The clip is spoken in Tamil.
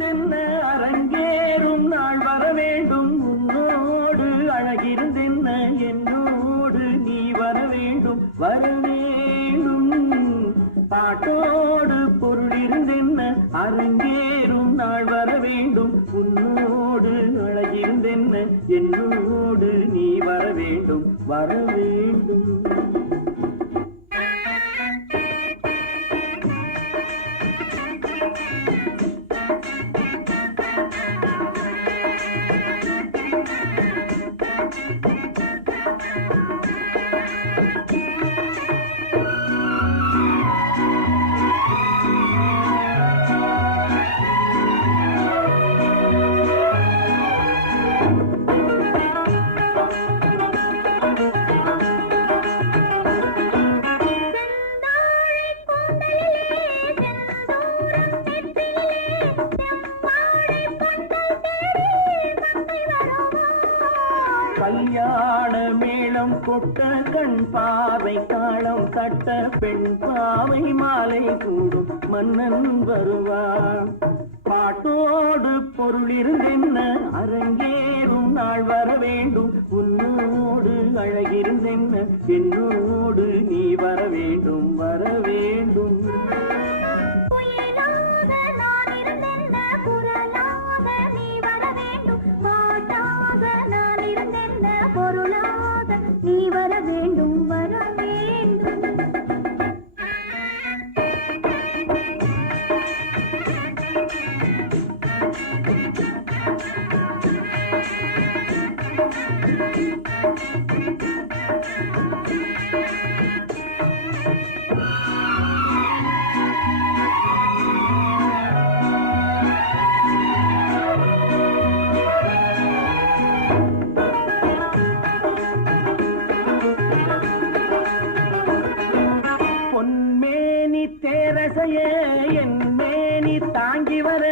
அழகிருந்தென்ன அரங்கேறும் நாள் வர வேண்டும். உன்னோடு அழகிருந்தென்ன என்னோடு நீ வர வேண்டும். வர வேண்டும். பாட்டோடு பொருள் இருந்தென்ன அரங்கேறும் நாள் வர வேண்டும். உன்னோடு அழகிருந்தென்ன என்னோடு நீ வர வேண்டும். வர வேண்டும். கல்யாண மேளம் கொட்ட கண் பாவை காலம் கட்ட பெண் பாவை மாலை கூடும். மன்னன் வருவான் பாட்டோடு பொருளிருந்தென்ன அரங்கேறும் நாள் வர வேண்டும். உன்னோடு அழகிருந்தென்ன? என்னோடு பொன்மேனி தேரசையே என் மேனி தாங்கி வர